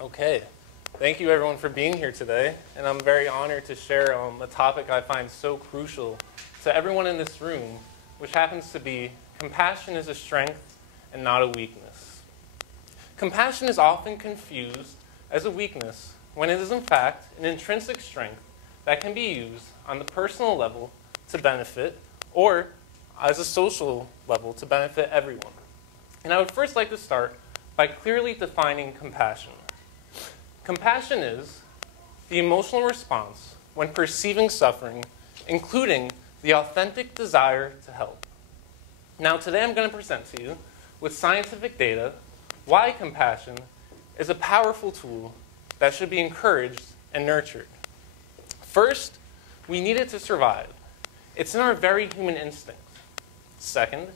Okay. Thank you everyone for being here today, and I'm very honored to share a topic I find so crucial to everyone in this room, which happens to be compassion is a strength and not a weakness. Compassion is often confused as a weakness when it is in fact an intrinsic strength that can be used on the personal level to benefit or as a social level to benefit everyone. And I would first like to start by clearly defining compassion. Compassion is the emotional response when perceiving suffering, including the authentic desire to help. Now, today I'm going to present to you with scientific data why compassion is a powerful tool that should be encouraged and nurtured. First, we need it to survive. It's in our very human instinct. Second,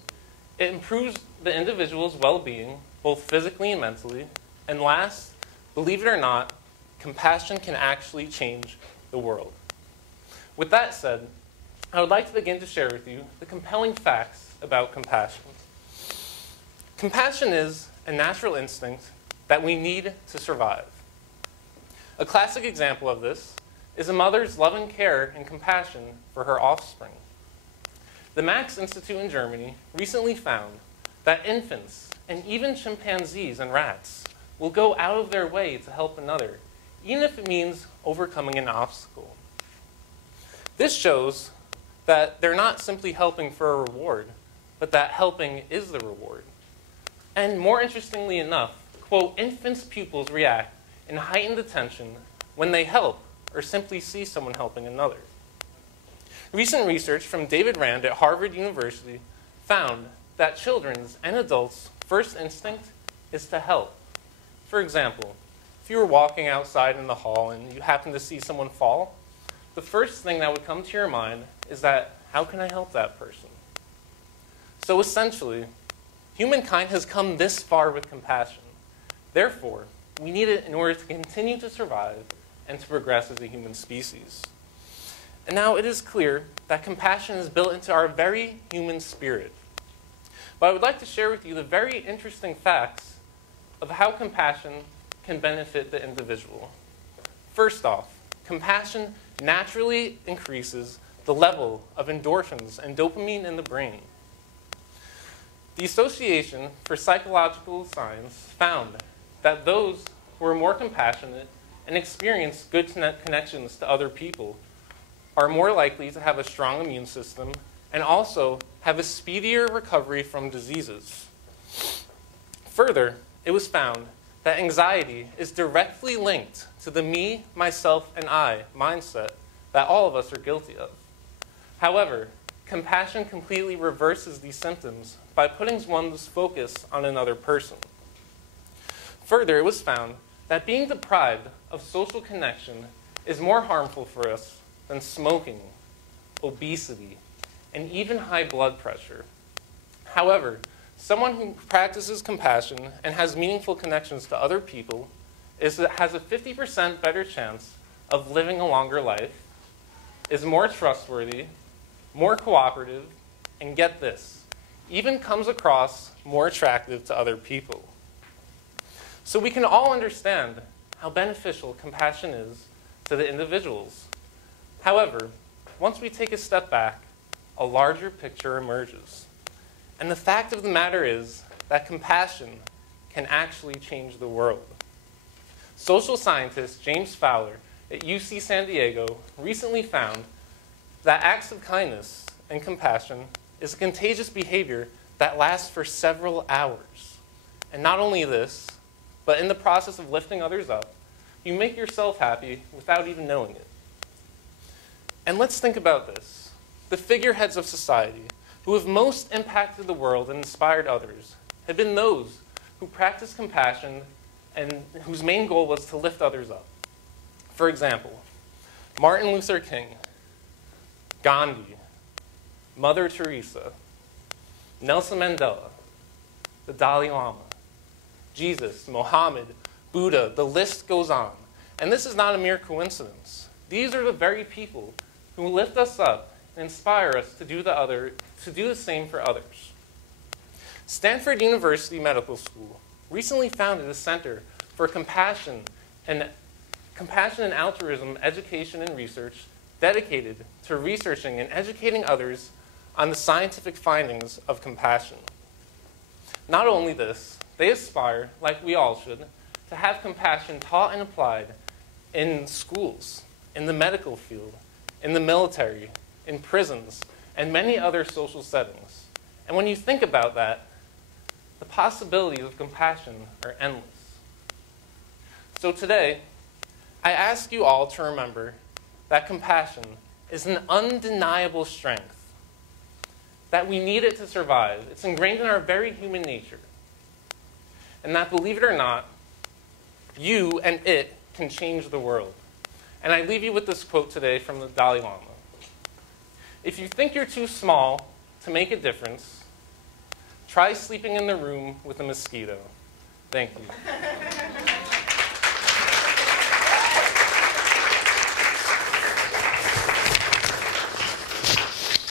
it improves the individual's well-being, both physically and mentally. And last, believe it or not, compassion can actually change the world. With that said, I would like to begin to share with you the compelling facts about compassion. Compassion is a natural instinct that we need to survive. A classic example of this is a mother's love and care and compassion for her offspring. The Max Institute in Germany recently found that infants and even chimpanzees and rats will go out of their way to help another, even if it means overcoming an obstacle. This shows that they're not simply helping for a reward, but that helping is the reward. And more interestingly enough, quote, infants' pupils react in heightened attention when they help or simply see someone helping another. Recent research from David Rand at Harvard University found that children's and adults' first instinct is to help. For example, if you were walking outside in the hall and you happen to see someone fall, the first thing that would come to your mind is that, how can I help that person? So essentially, humankind has come this far with compassion. Therefore, we need it in order to continue to survive and to progress as a human species. And now it is clear that compassion is built into our very human spirit. But I would like to share with you the very interesting facts of how compassion can benefit the individual. First off, compassion naturally increases the level of endorphins and dopamine in the brain. The Association for Psychological Science found that those who are more compassionate and experience good connections to other people are more likely to have a strong immune system and also have a speedier recovery from diseases. Further, it was found that anxiety is directly linked to the me, myself, and I mindset that all of us are guilty of. However, compassion completely reverses these symptoms by putting one's focus on another person. Further, it was found that being deprived of social connection is more harmful for us than smoking, obesity, and even high blood pressure. However, someone who practices compassion and has meaningful connections to other people has a 50% better chance of living a longer life, is more trustworthy, more cooperative, and get this, even comes across more attractive to other people. So we can all understand how beneficial compassion is to the individuals. However, once we take a step back, a larger picture emerges. And the fact of the matter is that compassion can actually change the world. Social scientist James Fowler at UC San Diego recently found that acts of kindness and compassion is a contagious behavior that lasts for several hours. And not only this, but in the process of lifting others up, you make yourself happy without even knowing it. And let's think about this. The figureheads of society who have most impacted the world and inspired others have been those who practiced compassion and whose main goal was to lift others up. For example, Martin Luther King, Gandhi, Mother Teresa, Nelson Mandela, the Dalai Lama, Jesus, Mohammed, Buddha, the list goes on. And this is not a mere coincidence. These are the very people who lift us up and inspire us to do the same for others. Stanford University Medical School recently founded a center for compassion and altruism, education and research dedicated to researching and educating others on the scientific findings of compassion. Not only this, they aspire, like we all should, to have compassion taught and applied in schools, in the medical field, in the military, in prisons, and many other social settings. And when you think about that, the possibilities of compassion are endless. So today, I ask you all to remember that compassion is an undeniable strength, that we need it to survive. It's ingrained in our very human nature. And that, believe it or not, you and it can change the world. And I leave you with this quote today from the Dalai Lama. If you think you're too small to make a difference, try sleeping in the room with a mosquito. Thank you.